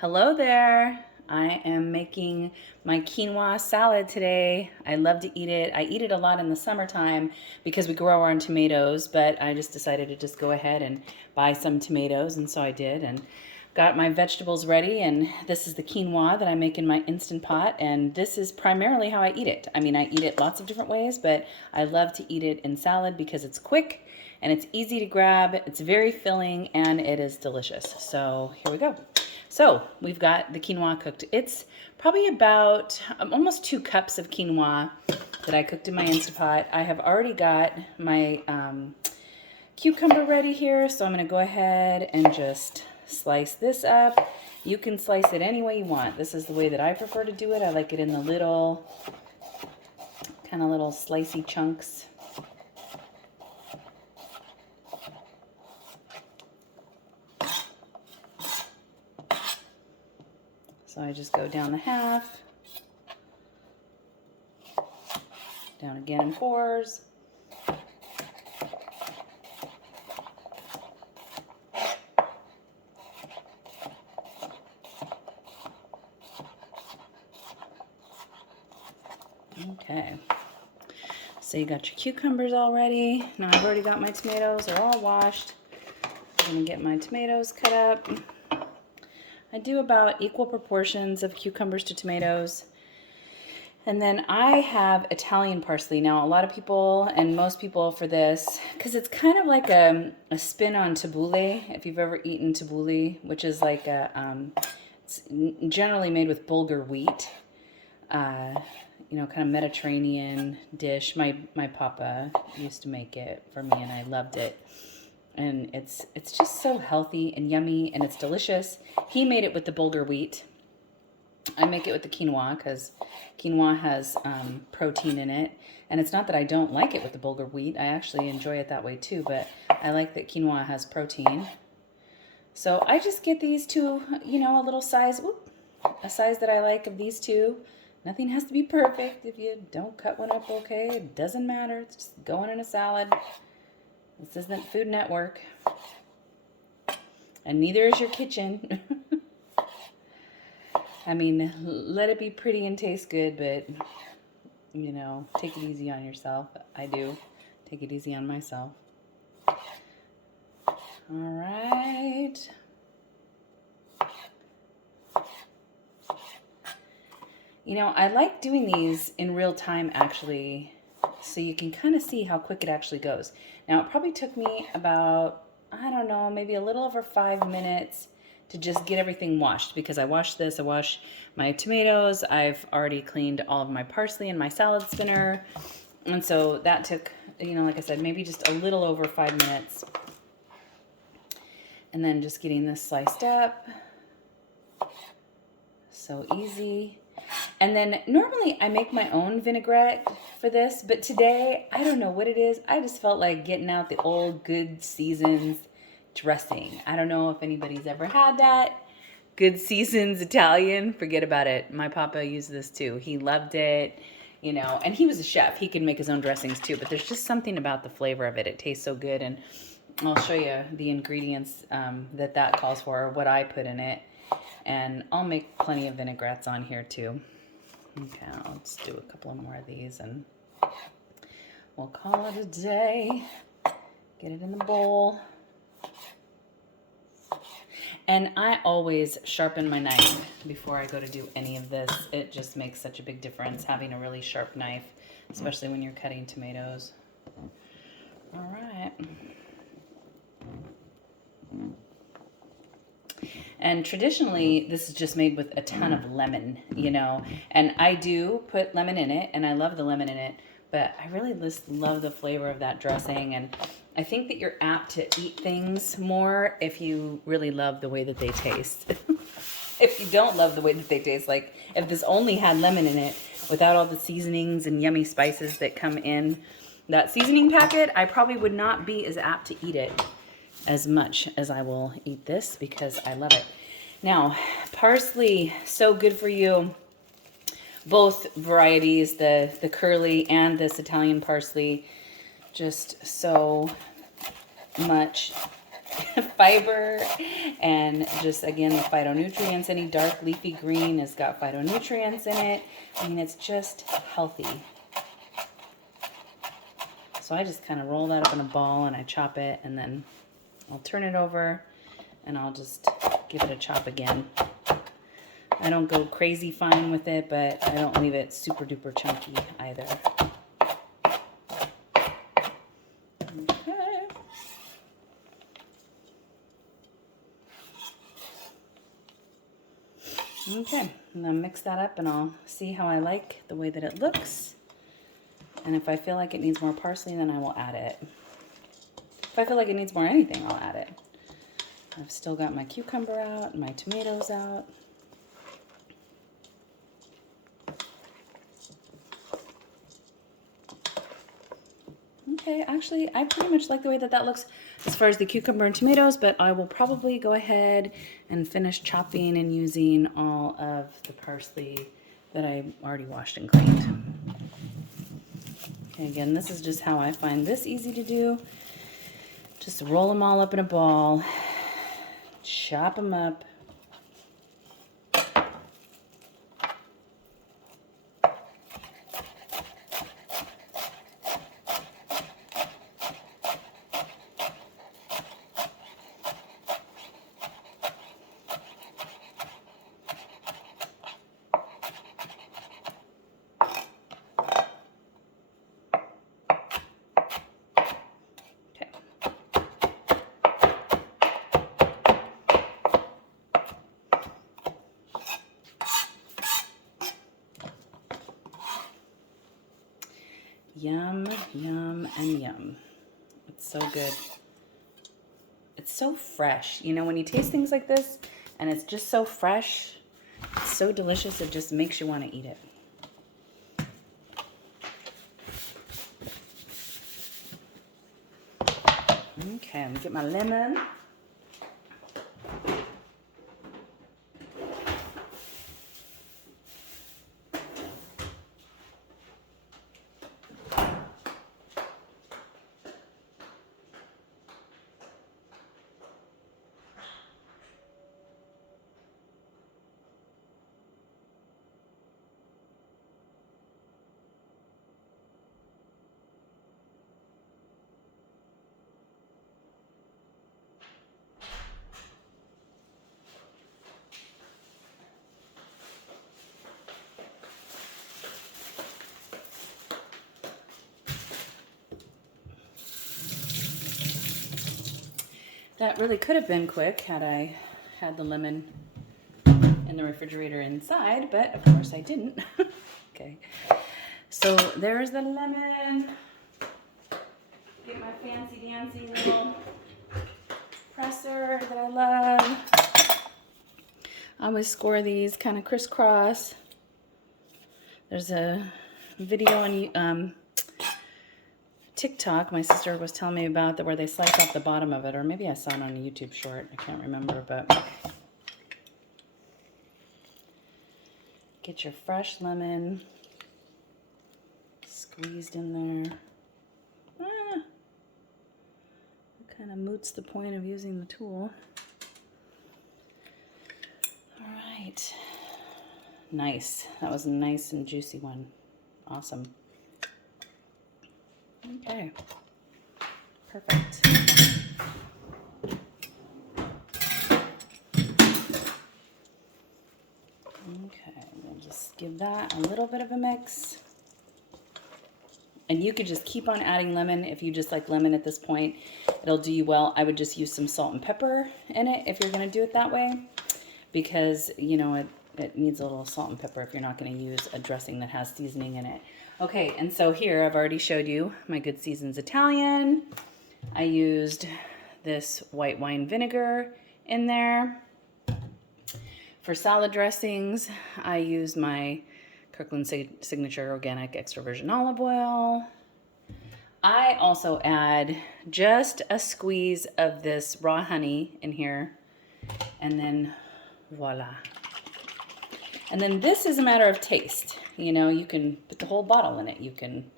Hello there. I am making my quinoa salad today. I love to eat it. I eat it a lot in the summertime because we grow our own tomatoes, but I just decided to just go ahead and buy some tomatoes, and so I did, and got my vegetables ready. And this is the quinoa that I make in my Instant Pot, and this is primarily how I eat it. I mean, I eat it lots of different ways, but I love to eat it in salad because it's quick and it's easy to grab, it's very filling, and it is delicious. So here we go. So we've got the quinoa cooked. It's probably about almost 2 cups of quinoa that I cooked in my Instapot. I have already got my cucumber ready here, so I'm going to go ahead and just slice this up. You can slice it any way you want. This is the way that I prefer to do it. I like it in the little, kind of little slicey chunks. So I just go down the half, down again in 4s. Okay, so you got your cucumbers all ready. Now I've already got my tomatoes, they're all washed. I'm gonna get my tomatoes cut up. I do about equal proportions of cucumbers to tomatoes. And then I have Italian parsley. Now, a lot of people, and most people for this, because it's kind of like a spin on tabbouleh, if you've ever eaten tabbouleh, which is like it's generally made with bulgur wheat. You know, kind of Mediterranean dish. My papa used to make it for me, and I loved it. And it's just so healthy and yummy, and it's delicious. He made it with the bulgur wheat. I make it with the quinoa because quinoa has protein in it. And it's not that I don't like it with the bulgur wheat. I actually enjoy it that way too, but I like that quinoa has protein. So I just get these two, you know, a little size, a size that I like of these two. Nothing has to be perfect. If you don't cut one up okay, it doesn't matter. It's just going in a salad. This isn't Food Network. And neither is your kitchen. I mean, let it be pretty and taste good, but, you know, take it easy on yourself. I do. Take it easy on myself. All right. You know, I like doing these in real time, actually, so you can kind of see how quick it actually goes. Now, it probably took me about, I don't know, maybe a little over 5 minutes to just get everything washed, because I washed this, I washed my tomatoes, I've already cleaned all of my parsley and my salad spinner, and so that took, you know, like I said, maybe just a little over 5 minutes. And then just getting this sliced up. So easy. And then normally I make my own vinaigrette for this, but today, I don't know what it is. I just felt like getting out the old Good Seasons dressing. I don't know if anybody's ever had that. Good Seasons Italian, forget about it. My papa used this too. He loved it, you know, and he was a chef. He could make his own dressings too, but there's just something about the flavor of it. It tastes so good, and I'll show you the ingredients that calls for, what I put in it. And I'll make plenty of vinaigrettes on here too. Okay, let's do a couple more of these and we'll call it a day. Get it in the bowl. And I always sharpen my knife before I go to do any of this. It just makes such a big difference having a really sharp knife, especially when you're cutting tomatoes. All right. And traditionally, this is just made with a ton of lemon, you know. And I do put lemon in it, and I love the lemon in it. But I really just love the flavor of that dressing. And I think that you're apt to eat things more if you really love the way that they taste. If you don't love the way that they taste, like if this only had lemon in it without all the seasonings and yummy spices that come in that seasoning packet, I probably would not be as apt to eat it as much as I will eat this because I love it. Now, parsley, so good for you. Both varieties, the curly and this Italian parsley, just so much fiber and just, again, the phytonutrients. Any dark leafy green has got phytonutrients in it. I mean, it's just healthy. So I just kind of roll that up in a ball and I chop it, and then I'll turn it over and I'll just give it a chop again. I don't go crazy fine with it, but I don't leave it super duper chunky either. Okay. Okay, and then mix that up and I'll see how I like the way that it looks. And if I feel like it needs more parsley, then I will add it. If I feel like it needs more anything, I'll add it. I've still got my cucumber out and my tomatoes out. Okay, actually, I pretty much like the way that that looks as far as the cucumber and tomatoes, but I will probably go ahead and finish chopping and using all of the parsley that I already washed and cleaned. Okay, again, this is just how I find this easy to do. Just roll them all up in a ball, chop them up. Yum, yum, and yum. It's so good. It's so fresh. You know, when you taste things like this and it's just so fresh, it's so delicious, it just makes you want to eat it. Okay, I'm gonna get my lemon. That really could have been quick had I had the lemon in the refrigerator inside, but of course I didn't. Okay, so there's the lemon. Get my fancy dancy little presser that I love. I always score these kind of crisscross. There's a video on TikTok my sister was telling me about that where they slice off the bottom of it, or maybe I saw it on a YouTube short. I can't remember, but get your fresh lemon squeezed in there. It kind of moots the point of using the tool. All right. Nice. That was a nice and juicy one. Awesome. Okay. Perfect. Okay, we'll just give that a little bit of a mix. And you could just keep on adding lemon if you just like lemon at this point. It'll do you well. I would just use some salt and pepper in it if you're going to do it that way, because, you know, it needs a little salt and pepper if you're not going to use a dressing that has seasoning in it. Okay, and so here I've already showed you my Good Seasons Italian. I used this white wine vinegar in there. For salad dressings, I use my Kirkland Signature Organic Extra Virgin Olive Oil. I also add just a squeeze of this raw honey in here, and then voila. And then this is a matter of taste. You know, you can put the whole bottle in it. You can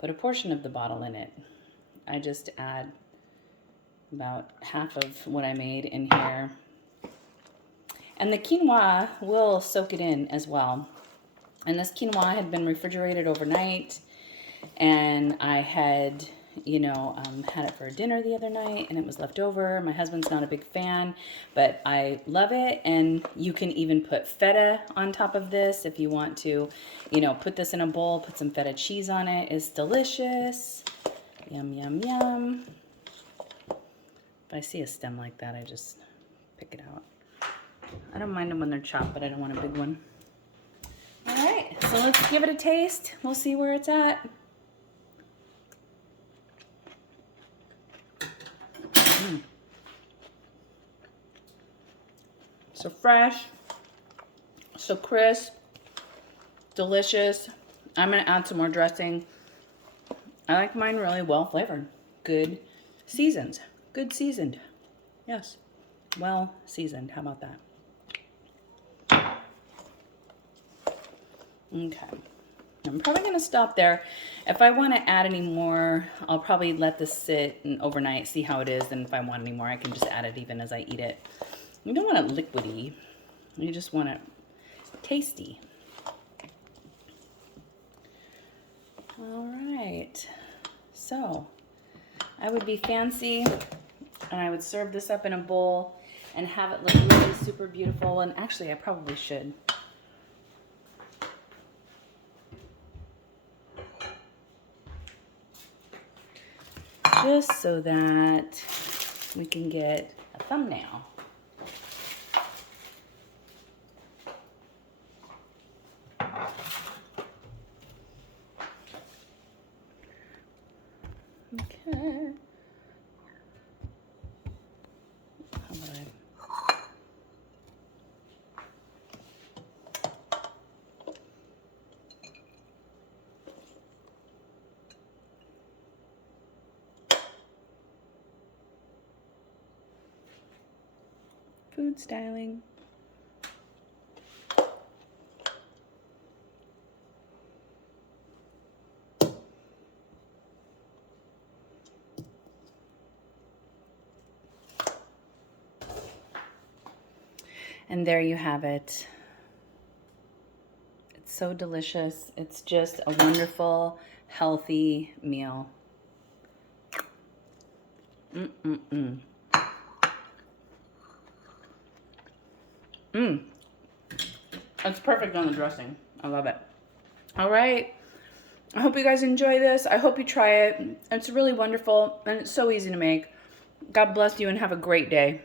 put a portion of the bottle in it. I just add about half of what I made in here. And the quinoa will soak it in as well. And this quinoa had been refrigerated overnight, and I had, you know, had it for dinner the other night, and it was left over. My husband's not a big fan, but I love it. And you can even put feta on top of this if you want to, you know, put this in a bowl, put some feta cheese on it. It's delicious. Yum, yum, yum. If I see a stem like that, I just pick it out. I don't mind them when they're chopped, but I don't want a big one. All right, so let's give it a taste. We'll see where it's at. So fresh, so crisp, delicious. I'm gonna add some more dressing. I like mine really well flavored. Good seasoned. Good seasoned. Yes, well seasoned. How about that? Okay, I'm probably gonna stop there. If I want to add any more, I'll probably let this sit and overnight, see how it is, and if I want any more, I can just add it even as I eat it. You don't want it liquidy. You just want it tasty. All right, so I would be fancy and I would serve this up in a bowl and have it look really super beautiful. And actually, I probably should. Just so that we can get a thumbnail. Okay. How about food styling? And there you have it. It's so delicious. It's just a wonderful, healthy meal. Mmm. It's perfect on the dressing. I love it. All right. I hope you guys enjoy this. I hope you try it. It's really wonderful, and it's so easy to make. God bless you and have a great day.